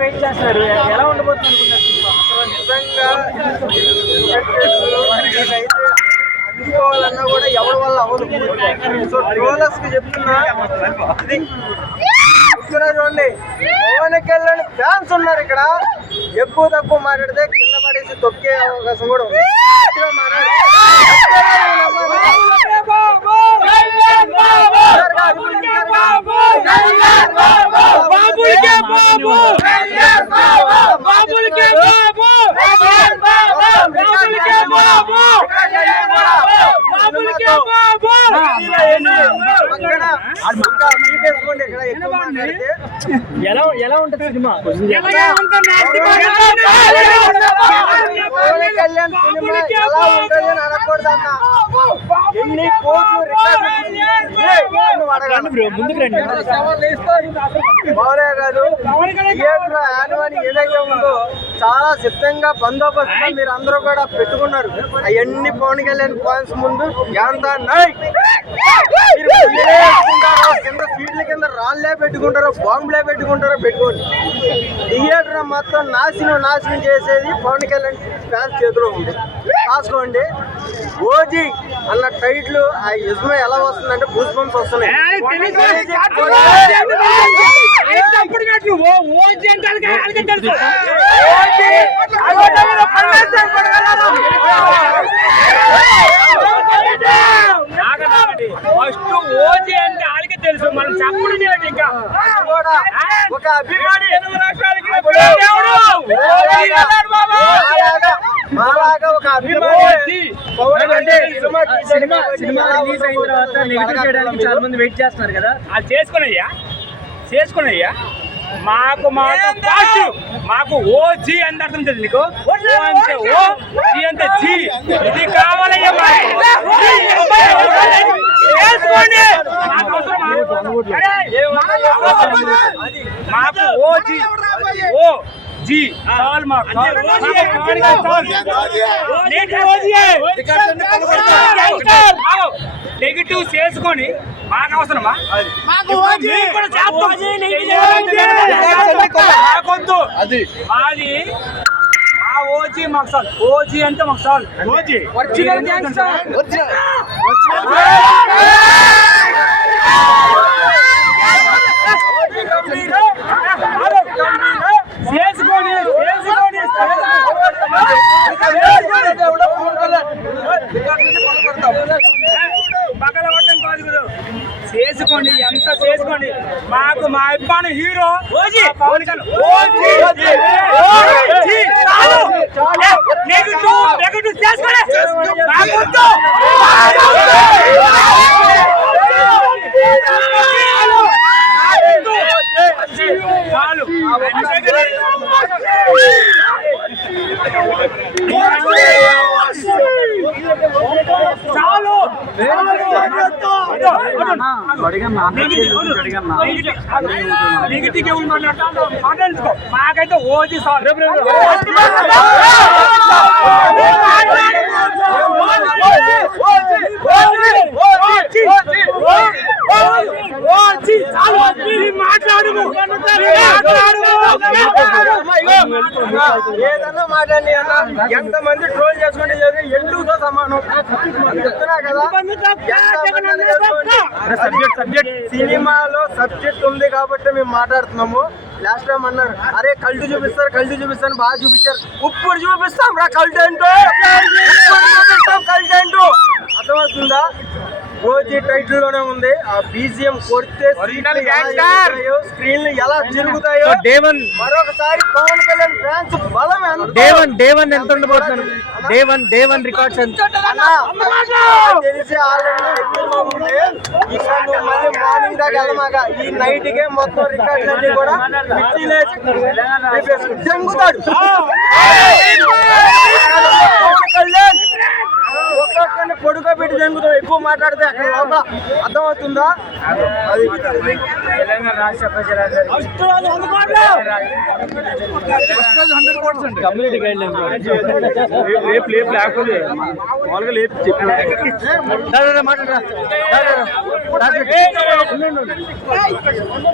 Wait చేస్తున్నారు. ఎలా ఉండబోతుంది అసలు నిజంగా అందుకోవాలన్నా కూడా ఎవరి వల్ల అవ్వదు. సో ట్రోలర్స్కి చెప్తున్నా చూడండి. పవన్ ఫ్యాన్స్ ఉన్నారు ఇక్కడ. ఎక్కువ తక్కువ మాట్లాడితే కింద పడేసి తొక్కే అవకాశం కూడా ఉంది. బాబులకే బాబు బాబులకే బాబు బాబులకే బాబు బాబులకే బాబు పక్కన ఇంకా మీట్ వేసుకోండి ఇక్కడ ఎక్కువ మాట్లాడితే ఎలా ఎలా ఉంటుంది సినిమా. కళ్యాణ్ సినిమా ఎలా ఉంటుంది? అని అనకూడదు అన్న ఎన్ని కోట్లు అడగాలి. బ్రో ముందుకు రండి. కాదు. థియేటర్ ఏదైతే ఉందో చాలా సిద్ధంగా బందోబస్తు మీరు అందరూ కూడా పెట్టుకున్నారు. అవన్నీ పవన్ కళ్యాణ్ పాయింట్స్ ముందు ఎంత కింద సీట్ల కింద రాళ్ళే పెట్టుకుంటారో బాంబులే పెట్టుకుంటారో పెట్టుకోండి. థియేటర్ మొత్తం నాశనం నాశనం చేసేది పవన్ కళ్యాణ్ ఫ్యాన్స్ చేతిలో ఉంది. రాసుకోండి. ఓజీ అన్న టైటిల్ ఆ యజ్మ ఎలా వస్తుందంటే బూస్ బంప్స్ వస్తున్నాయి ఓజీ అంటే అలాగే అలాగే తెలుసు ఫస్ట్ ఓజీ అంటే వాళ్ళకి తెలుసు. మనం చెప్పడం ఇంకా? ఒక అభిమాని తెలుగు రాష్ట్రాలకి. మాలాగా ఒక అభిమాని. సినిమా సినిమా సినిమా రిలీజ్ అయిన తర్వాత నెగిటివ్ చేయడానికి చాలా మంది వెయిట్ చేస్తున్నారు కదా. అది చేసుకునయ్యా చేసుకునయ్యా మాకు మాకు పాజిటివ్ మాకు ఓ జీ అని అర్థం తెలుసు నీకు? ఓ అంటే ఓ జీ అంటే జీ. ఇది కావాలయ్యా. చేసుకోండి మాకు ఓ జీ. O G. చాలు మాకు. నెగిటివ్ చేసుకొని మాకు అవసరమా? మాది ఓజీ మాకు చాలు. ఓజీ అంటే మాకు చాలు. ఓజీ. ఒరిజినల్ చేసుకొని చేసుకొని పక్కన పట్టం కాదు కదా చేసుకోండి ఎంత చేసుకోండి మాకు మా అభిమాన హీరో పవన్ చాలు! నెగటివ్ నెగటివ్ చేసుకోండి మాకొద్దు చాలు చాలు నెగిటివ్ మాట్లాడుకో మాకైతే ఓజీ సార్ మాట్లాడు ఏదన్నా మాట్లాడి అన్న ఎంత మంది ట్రోల్ చేసుకుంటే సమానం. చెప్తున్నా కదా సినిమాలో సబ్జెక్ట్ ఉంది కాబట్టి మేము మాట్లాడుతున్నాము. లాస్ట్ టైం అన్నారు అరే కల్టు చూపిస్తారు కల్టు చూపిస్తాను బాగా చూపించారు. ఇప్పుడు చూపిస్తాం రా ఏంటో? చూపిస్తాం కల్టు ఏంటో? అర్థమవుతుందా? రోజీ టైటిల్లోనే ఉంది. ఆ బీజిఎం కొడితే స్క్రీన్ ఎలా తిరుగుతాయో డే వన్ మరొకసారి పవన్ కళ్యాణ్ ఫ్యాన్స్ బలం ఎంత డే వన్ డే వన్ ఎంత ఉండబోతున్నాను day one day one records ఎంత? అన్నా, తెలిసి ఆల్రెడీ మళ్ళీ మార్నింగ్ దాకా వెళ్ళమాక ఈ నైట్ కే మొత్తం కూడా మిర్చిలేసి రేపేసుకు- జంగుతాడు. పవన్ కళ్యాణ్! ఒక్కొక్కరిని పొడుకోబెట్టి జంగుతాం ఎక్కువ మాట్లాడితే అక్కడ లోపల అర్థమవుతుందా? అది తెలంగాణ రాష్ట్ర లేపు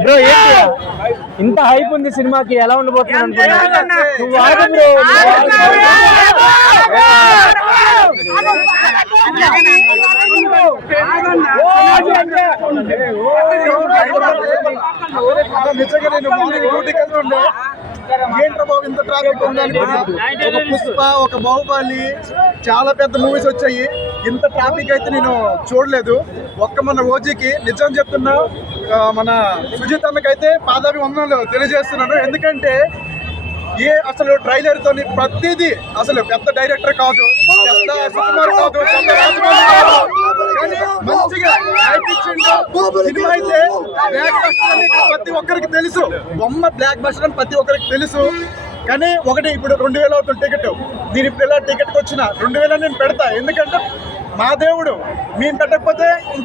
బ్రో ఇంత హైప్ ఉంది సినిమాకి ఎలా ఉండబోతుంది అనుకున్నా నువ్వు ఆగు బ్రో. నిజంగా నేను మార్నింగ్ డ్యూటీకి వెళ్తుండే ఏంట్రా బాబు ఇంత ట్రాఫిక్ ఉంది అనుకున్నా ఒక పుష్ప ఒక బాహుబలి చాలా పెద్ద మూవీస్ వచ్చాయి ఇంత ట్రాఫిక్ అయితే నేను చూడలేదు ఒక్క మన ఓజీకి నిజం చెప్తున్నా మన సుజిత్ అన్నకైతే పాదాభి వందనాలు తెలియజేస్తున్నాను ఎందుకంటే ఏ అసలు ట్రైలర్ తోని ప్రతిదీ అసలు పెద్ద డైరెక్టర్ కాదు పెద్ద సుకుమార్ కాదు మంచిగా సినిమా అయితే బ్లాక్ బస్టర్ అని ప్రతి ఒక్కరికి తెలుసు. బొమ్మ బ్లాక్ బస్టర్ అని ప్రతి ఒక్కరికి తెలుసు. కానీ ఒకటి ఇప్పుడు రెండు వేలు అవుతుంది టికెట్. దీని పిల్ల టికెట్కి వచ్చిన రెండు వేలు నేను పెడతా. ఎందుకంటే మా దేవుడు మేము పెట్టకపోతే ఇంకా